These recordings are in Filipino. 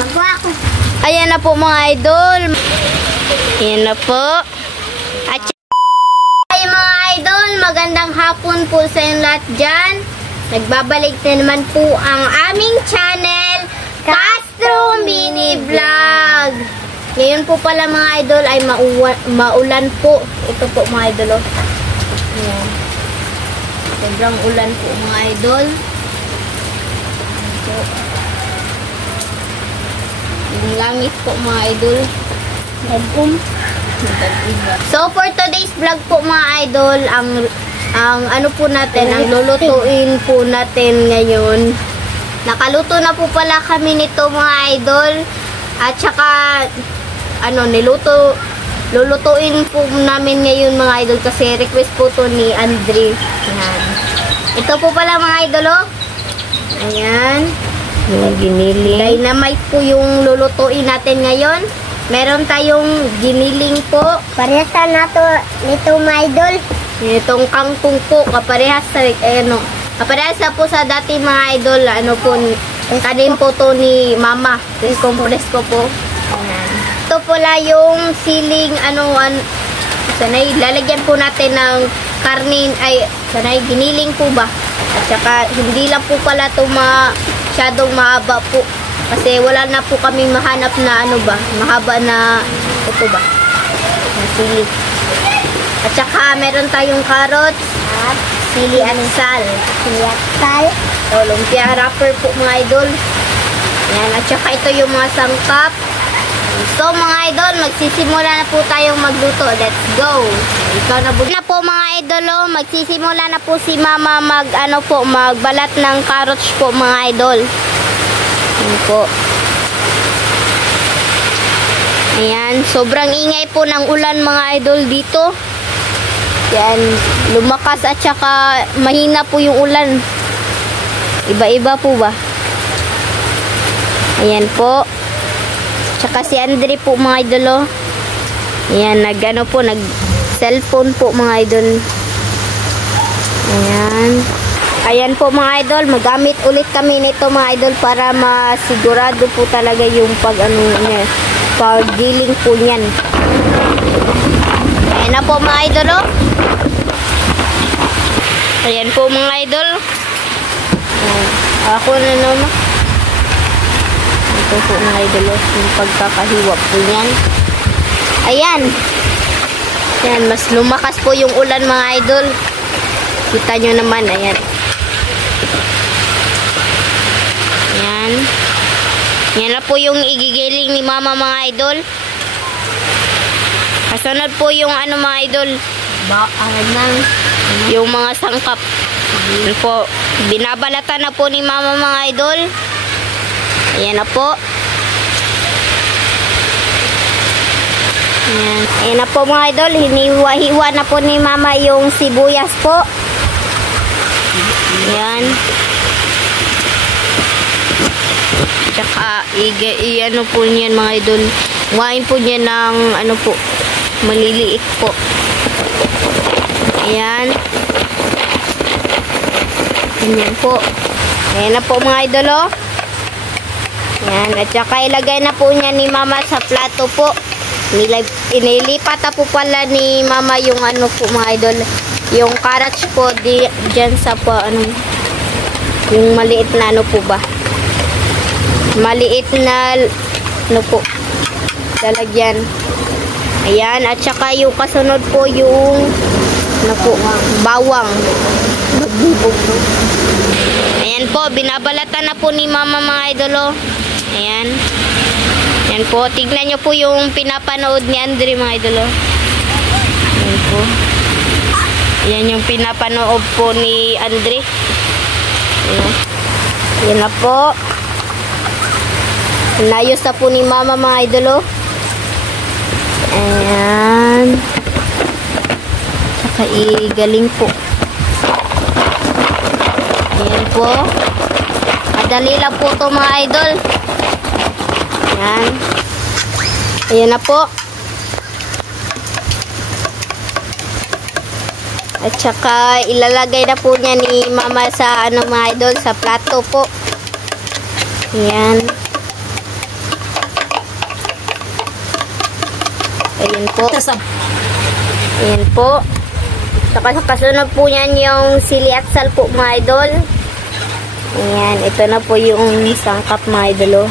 Magawa ako. Ayan na po mga idol. Ayan na po. At ay mga idol, magandang hapon po sa inyong lahat dyan. Nagbabalik na naman po ang aming channel, Castro Mini Vlog. Ngayon po pala mga idol ay maulan po. Ito po mga idol. Ayan. Sobrang ulan po mga idol. So, yung langit po mga idol. So for today's vlog po mga idol, ang ano po natin, ang lulutuin po natin ngayon. Nakaluto na po pala kami nito mga idol. At saka lulutuin po namin ngayon mga idol kasi request po to ni Andre. Ayan. Ito po pala mga idol oh. Ayan. Yung giniling. Dynamite po yung lulutuin natin ngayon. Meron tayong giniling po. Parehas na nito mga idol. Itong kangkong po. Kaparehas na po sa dati mga idol. Kanin po to ni Mama. Presko po. Ayan. Ito pala yung siling sanay, lalagyan po natin ng karnin sanay, giniling po ba? At saka hindi lang po pala ito masyadong mahaba po. Kasi wala na po kami mahanap na mahaba na ito ba? Na sili. At saka meron tayong carrots at sili at sal. So, lumpia wrapper po mga idol. Ayan. At saka ito yung mga sangkap. So mga idol, magsisimula na po tayong magluto. Let's go. Ikaw na po mga idol, magsisimula na po si Mama magbalat ng carrots po mga idol. Ayan po. Ayan, sobrang ingay po ng ulan mga idol dito. Yan, lumakas at saka mahina po yung ulan. Iba-iba po ba? Ayan po. Tsaka si Andre po mga idol. Ayan, nag-cellphone po mga idol. Ayan. Ayan po mga idol, magamit ulit kami nito mga idol para masigurado po talaga yung paggiling po niyan. Ayan na po mga idol. Ayan po mga idol. Ako na naman. Ito po mga idol, yung pagkakahiwa po niyan. Ayan. Ayan, mas lumakas po yung ulan mga idol. Kita nyo naman, ayan. Ayan. Yan na po yung igigiling ni Mama mga idol. Kasunod po yung mga idol. Yung mga sangkap. Yan po. Binabalatan na po ni Mama mga idol. Ayan na po. Ayan. Ayan na po mga idol. Hiniwa-hiwa na po ni Mama yung sibuyas po. Ayan. Tsaka i-ano po niyan mga idol. Huwain po niya ng maliliit po. Ayan. Ayan po. Ayan na po mga idol Ayan. At saka ilagay na po niya ni Mama sa plato po. Inilipat na po pala ni Mama yung po mga idol. Yung carrots po dyan sa yung maliit na po ba. Maliit na po. Lalagyan. Ayan. At saka yung kasunod po yung bawang. Ayan po. Binabalatan na po ni Mama mga idol Ayan. Ayan po. Tignan nyo po yung pinapanood ni Andre mga idol Ayan po. Ayan yung pinapanood po ni Andre. Ayan. Ayan na po. Inayos na po ni Mama mga idol Ayan. Saka igaling po. Ayan po. Madali lang po ito mga idol. Ayan. Ayan na po. At saka ilalagay na po niya ni Mama sa mga idol, sa plato po. Ayan. Ayan po. Ayan po. Saka kasunod po yan yung sili at sal po mga idol. Ayan. Ito na po yung sangkap mga idol.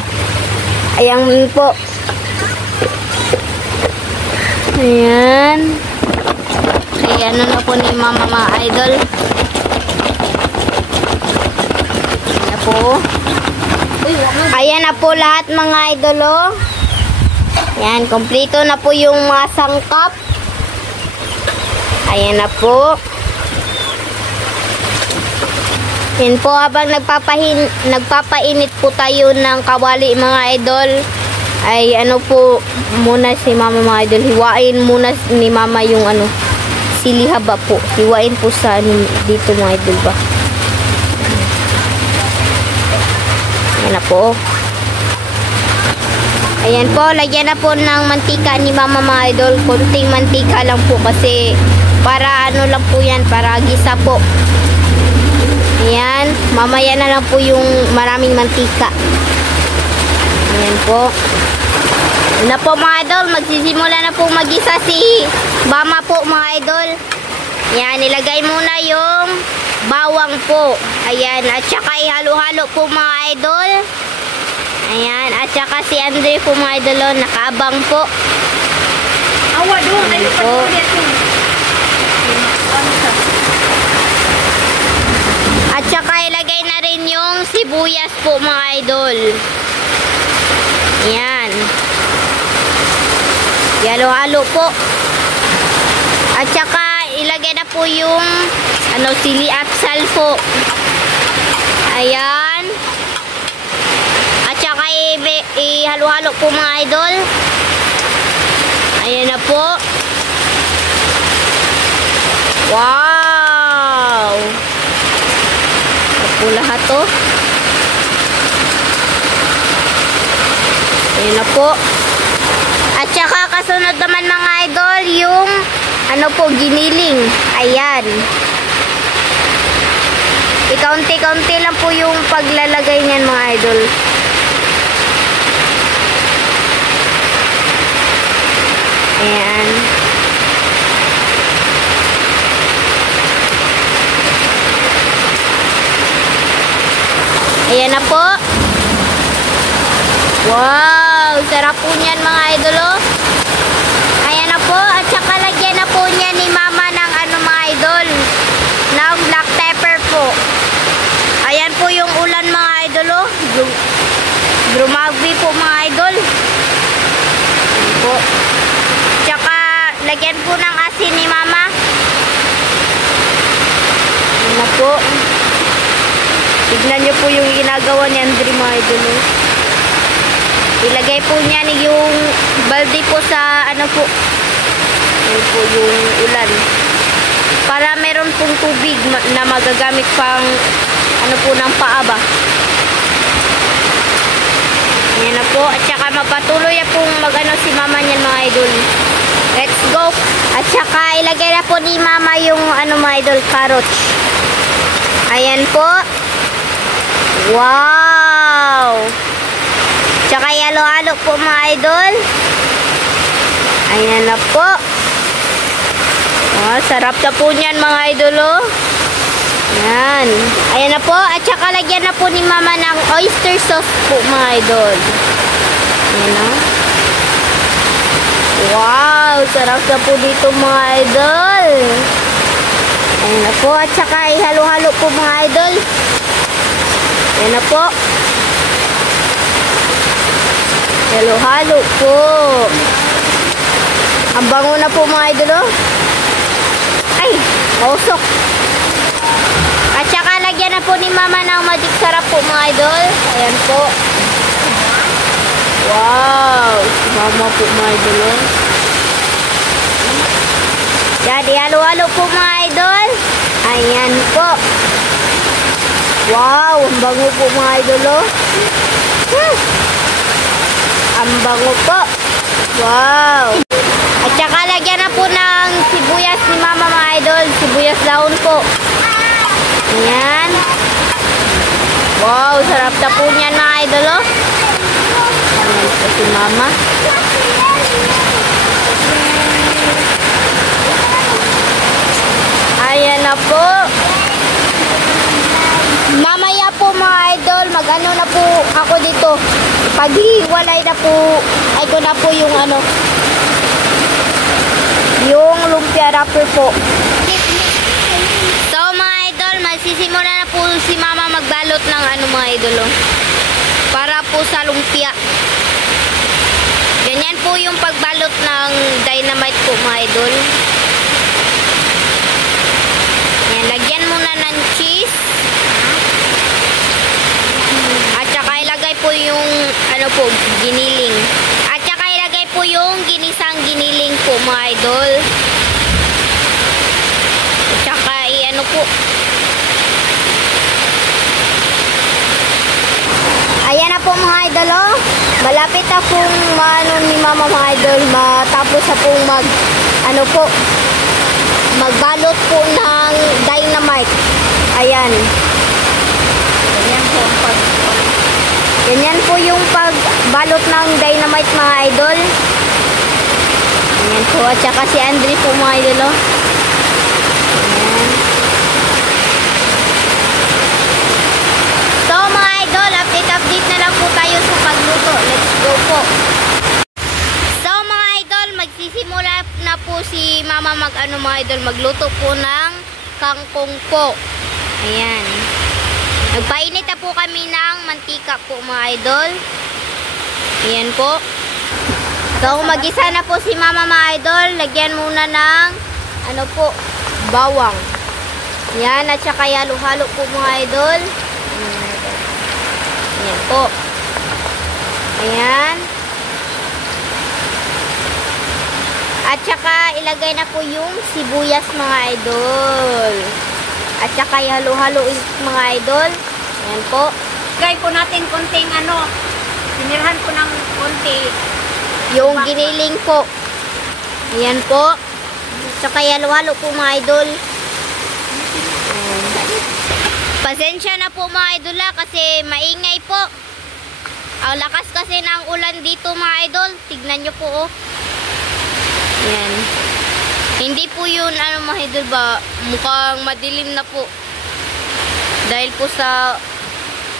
Ayan po. Ayan. Ayan na po ni mama mga idol. Ayan po. Ayan na po lahat mga idol. Ayan. Kompleto na po yung mga sangkap. Ayan na po. Ayan po, habang nagpapainit po tayo ng kawali mga idol, ay ano po muna si mama mga idol, hiwain muna ni mama yung sili haba po. Hiwain po sa dito mga idol ba. Ayan na po. Ayan po, lagyan na po ng mantika ni mama mga idol. Konting mantika lang po kasi para lang po yan, para gisa po. Ayan, mamaya na lang po yung maraming mantika. Ayan po. Na po mga idol, magsisimula na po magisa si mama po mga idol. Ayan, nilagay muna yung bawang po. Ayan, at saka ihalo-halo po mga idol. Ayan, at saka si Andre po mga idol, nakaabang po. Awa doon, ano po. At saka ilagay na rin yung sibuyas po mga idol. Ayan. Halo-halo po. At saka ilagay na po yung sili at sal po. Ayan. At saka ihalo-halo po mga idol. Ayan na po. Wow! Ito po lahat to. Ayan na po. At saka kasunod naman mga idol yung po, giniling. Ayan. Ikaunti-kaunti lang po yung paglalagay niyan mga idol. Ayan. Ayan na po. Wow! Sarap po niyan mga idol. Ayan na po. At saka lagyan na po niya ni mama ng mga idol. Ng black pepper po. Ayan po yung ulan mga idol. Grumagbi po mga idol. Ayan po. Tsaka lagyan po ng asin ni mama. Ayan na po. Tignan nyo po yung ginagawa ni Andre mga idol. Ilagay po niya yung balde po sa po. Ayan po yung ulan. Para meron pong tubig na magagamit pang po ng paaba. Ayan na po. At saka mapatuloy na pong si mama niyan mga idol. Let's go. At saka ilagay na po ni mama yung mga idol, carrots. Ayan po. Wow! Tsaka halo-halo po mga idol. Ayan na po. Oh, sarap na po niyan mga idol. Ayan. Ayan na po. At saka lagyan na po ni mama ng oyster sauce po mga idol. Ayan na. Wow! Sarap na po dito mga idol. Ayan na po. At saka ihalo-halo po mga idol. Ayan na po. Halo-halo po. Ang bango na po mga idol. Ay, mausok. At saka lagyan na po ni mama ng magic sarap po mga idol. Ayan po. Wow. Mama po mga idol. Yan, halo-halo po mga idol. Ayan po. Wow, ang bango po mga idol. Ang bango po. Wow. At saka lagyan na po ng sibuyas ni mama mga idol. Sibuyas daon po. Ayan. Wow, sarap na po niyan mga idol. Ayan po si mama. na po. Mamaya po mga idol, mag-ano na po ako dito. Paghiwalay na po, ay ko na po yung ano, yung lumpia wrapper po. So mga idol, magsisimula na po si mama magbalot ng ano mga idol, oh, para po sa lumpia. Ganyan po yung pagbalot ng dynamite po mga idol. Yan, lagyan muna ng cheese. At saka ilagay po yung ano po, giniling. At saka ilagay po yung ginisang giniling po mga idol. At saka i-ano po. Ayan na po mga idol, oh. Malapit na pong maano ni mama mga idol, matapos na pong magbalot po ng dynamite. Ayan. Ganyan po yung pagbalot ng dynamite mga idol. Ayan po, at saka si Andre po mga idol, oh. Ayan. So mga idol, update na lang po tayo sa pagluto. Let's go po. So mga idol, magsisimula na po si mama magluto po ng kangkong po. Ayan. Nagpainit na po kami ng mantika po mga idol. Ayan po. So mag-isa na po si mama mga idol. Lagyan muna ng ano po, bawang. Ayan, at saka halo-halo po mga idol. Ayan po. Ayan. At saka ilagay na po yung sibuyas mga idol. At saka halo-halo mga idol. Ayan po. Ilagay po natin konting ano, sinirhan po ng konti. Yung giniling po. Ayan po. At saka halo-halo po mga idol. Pasensya na po mga idol kasi maingay po. Ang lakas kasi ng ulan dito mga idol. Tignan nyo po oh. Yan. Hindi po yun ano mga idol ba. Mukhang madilim na po. Dahil po sa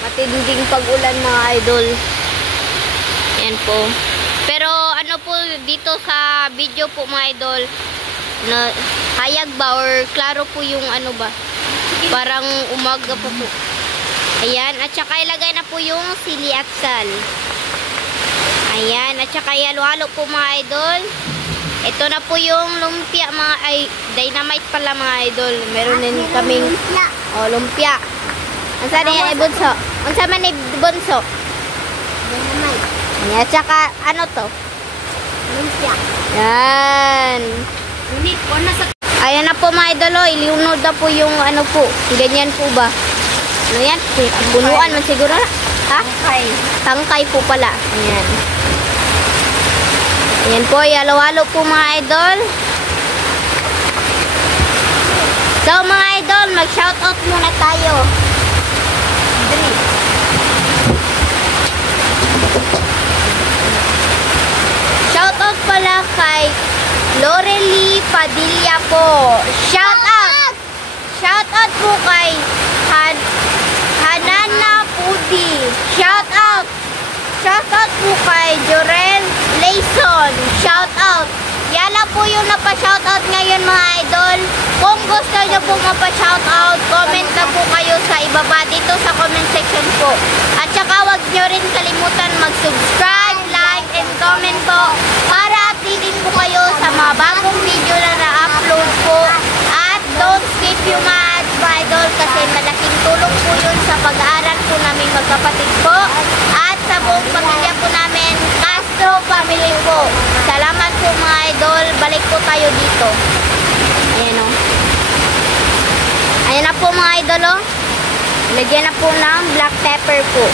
matinding pag-ulan mga idol. Yan po. Pero ano po dito sa video po mga idol. Na hayag ba or klaro po yung ano ba. Parang umaga pa po. Ayan. At saka ilagay na po yung sili at sal. Ayan. At saka halo-halo po mga idol. Ito na po yung lumpia mga dynamite pala mga idol. Meron din kaming lumpia. Ang saan yan ibunso? Ang saan man ibunso? Dynamite. Ayan. At saka ano to? Lumpia. Yan. Unit po na sa Ayan na po mga idol, oh. Ilunod na po yung ano po. Ganyan po ba? Ano yan? Punuan man siguro na. Ha? tangkay. Tangkay po pala. Ayan. Ayan po, halo-halo po mga idol. So mga idol, mag-shoutout muna tayo. Shoutout pala kay Lorely Padilla po. Shout out! Shout out po kay Hanana Pudi. Shout out! Shout out po kay Jorel Layson. Shout out! Yala po yung napa-shout out ngayon mga idol. Kung gusto nyo po mapa-shout out, comment na po kayo sa ibaba dito sa comment section po. At saka wag nyo rin kalimutan mag-subscribe, like, and comment po para updated po kayo sa mga bagong video na na-upload po. At don't skip yung mga ads mga idol kasi malaking tulong po yun sa pag-aaral po namin magkapatid po. At sa buong pamilya po namin, Castro family po. Salamat po mga idol. Balik po tayo dito. Ayan o. Ayan na po mga idol o. Lagyan na po ng black pepper po.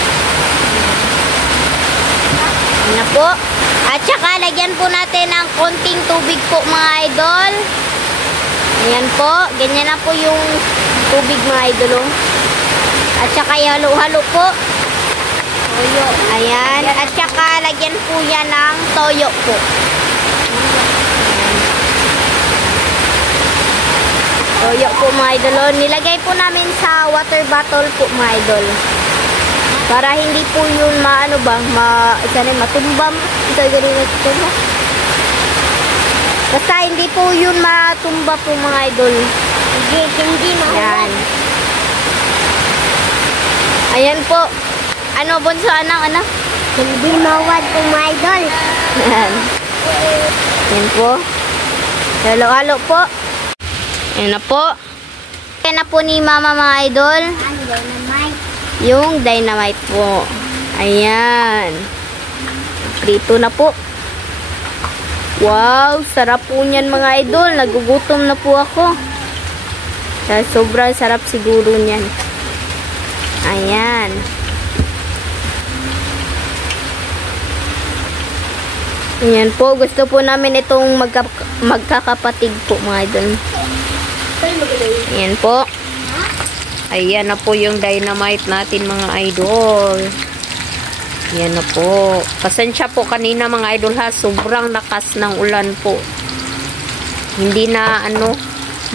Ayan na po. At saka lagyan po natin ng konting tubig po mga idol. Ayan po. Ganyan na po yung tubig mga idol o. At saka halo-halo po. Toyo. Ayan. At saka lagyan po yan ng toyo po. Toyo po mga idol. Oh, nilagay po namin sa water bottle po mga idol. Para hindi po yun maano ba, matumbam. Ito ganun ito ba? Basta hindi po yun matumba po mga idol. Hindi Yan. Ayan po. Ano, bunso, anak? Hindi mawad po mga idol. Yan. Yan po. Halo-halo po. Yan na po. Yan na po ni mama mga idol. Ano dynamite? Yung dynamite po. Ayan. Prito na po. Wow, sarap po niyan mga idol. Nagugutom na po ako. Sobrang sarap siguro niyan. Ayan. Ayan po. Gusto po namin itong magkakapatid po mga idol. Ayan po. Ayan na po yung dynamite natin mga idol. Ayan na po. Pasensya po kanina mga idol ha. Sobrang lakas ng ulan po. Hindi na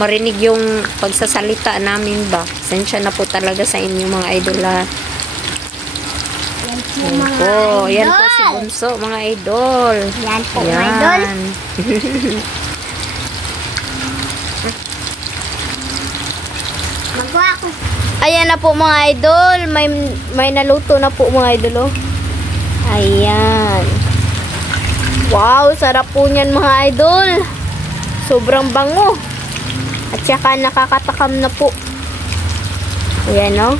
marinig yung pagsasalita namin ba. Pasensya na po talaga sa inyo mga idol ha. Yan po Ayan mga po. idol. Ayan po si Bunso mga idol. Yan po mga idol. Ayan. Magawa ko. Ayan na po mga idol. May naluto na po mga idol. Oh. Ayan. Wow, sarap po niyan mga idol. Sobrang bango. At saka nakakatakam na po. Ayan o.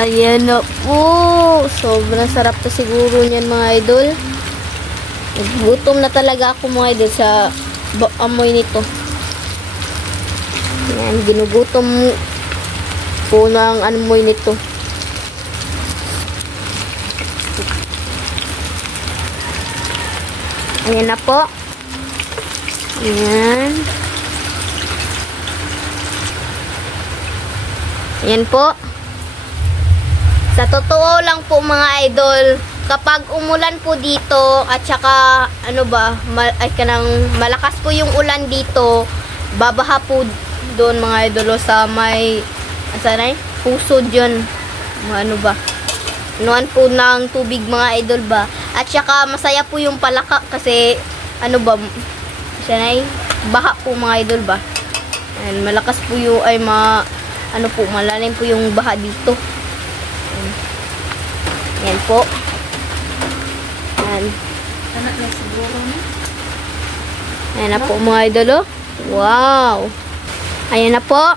Ayan na po. Sobrang sarap to siguro niyan mga idol. Gutom na talaga ako mga idol sa amoy nito. Ayan, ginugutom po ng amoy nito. Ayan na po. Ayan. Ayan po. Sa totoo lang po mga idol, kapag umulan po dito at saka malakas po yung ulan dito, babaha po doon mga idol sa may puso dyan. Anuan po ng tubig mga idol ba. At saka masaya po yung palaka kasi baha po mga idol ba. And malakas po yung malalim po yung baha dito. Yan po. Yan. Ayan na po mga idol oh. Wow. Ayan na po.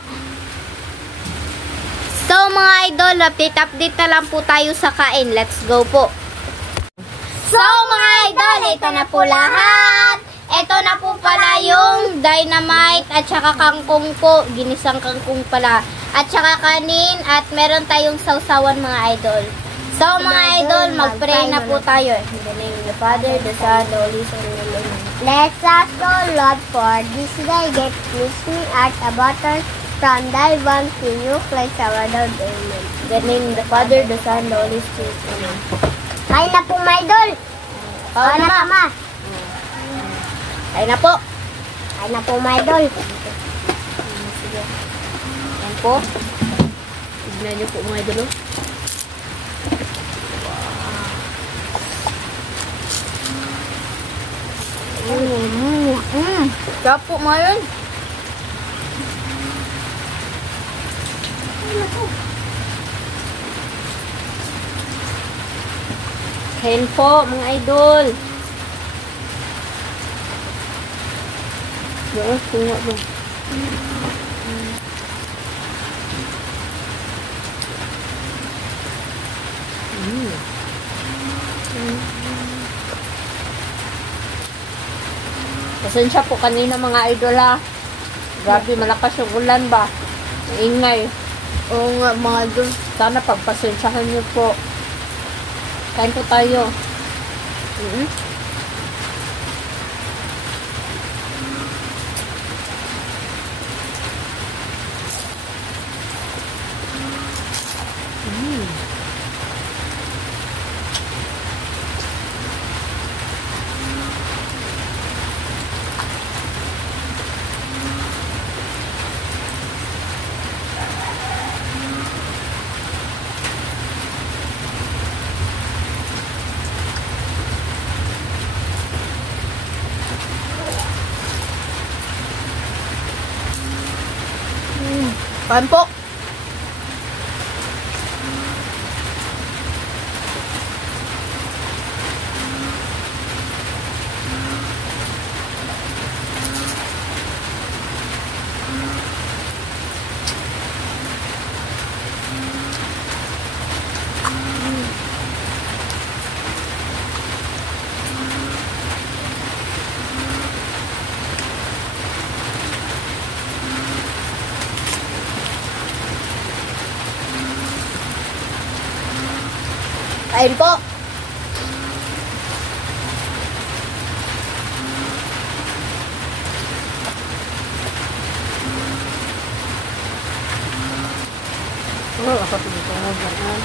So mga idol, update na lang po tayo sa kain. Let's go po. So mga idol, ito na po lahat. Ito na po pala yung dynamite at saka kangkong po. Ginisang kangkong pala. At saka kanin at meron tayong sausawan mga idol. So mga idol, mag-pray na po tayo. In the name of the Father, the Son, the Holy Spirit. Bless us, O Lord, for this day. Get me at a butter from thy bounty to you, Christ our Lord. Amen. In the name of the Father, the Son, the Holy Spirit. Amen. Kain na po, my idol. Kain na, Ma. Kain na po. Kain na po, my idol. Ayan po. Tignan niyo po mga idol. Sarap po mga yun. Kain po mga idol. Doon, tunga mo. Pasensya po kanina mga idol ha. Grabe, malakas yung ulan ba? Ingay. Oo nga mga idol. Sana pagpasensyahan niyo po. Kain po tayo. Kain po. Kain po. Ako dito mo ganyan.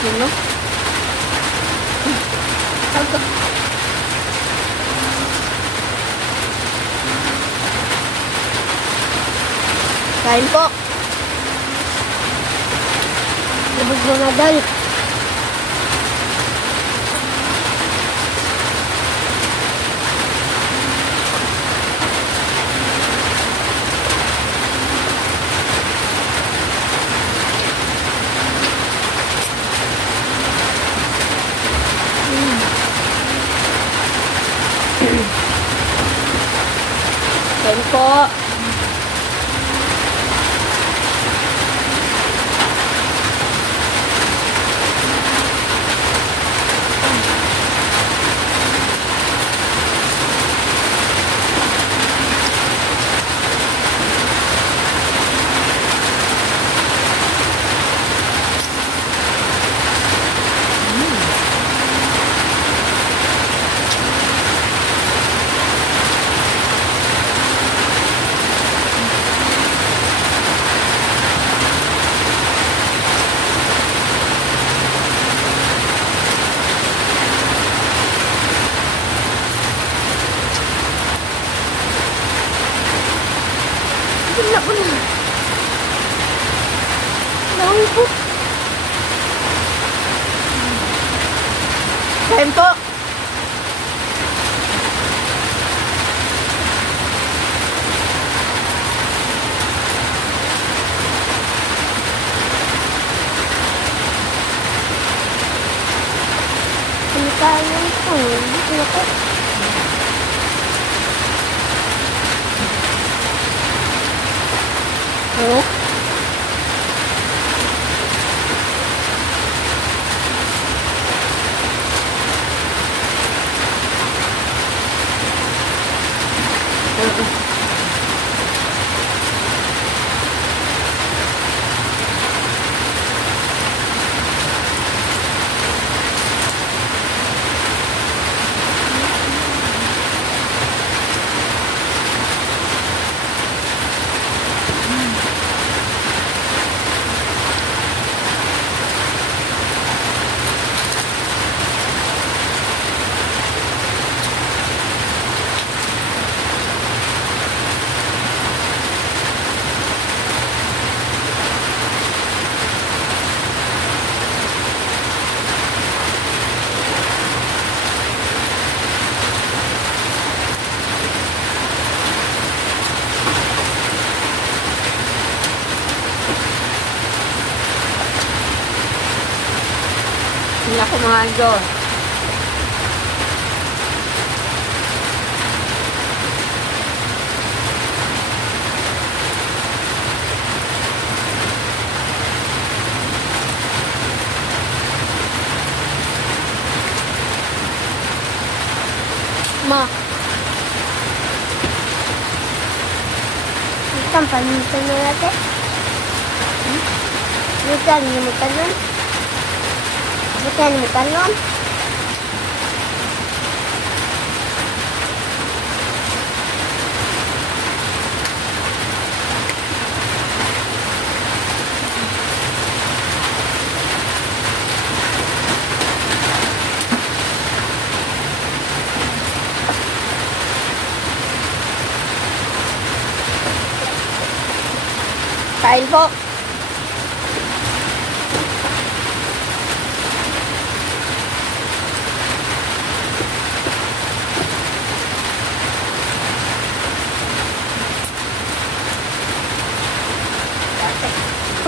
Ano? Kain po. Lubog mo na dal. Kain po. Wala ko na. Nawi po. Kain po. Pinakain ko. Dito ko. Oh. Hindi ako mga idol. Ma, Ikan panitan mo natin. Ikan mo kanon. Ikan mo kanon. kain po.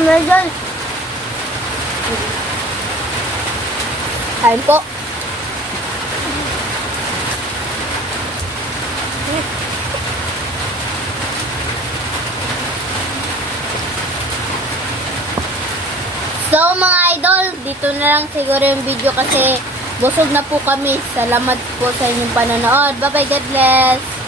Medal. Kain po. So mga idol, dito na lang siguro yung video kasi busog na po kami. Salamat po sa inyong panonood. Bye bye, God bless.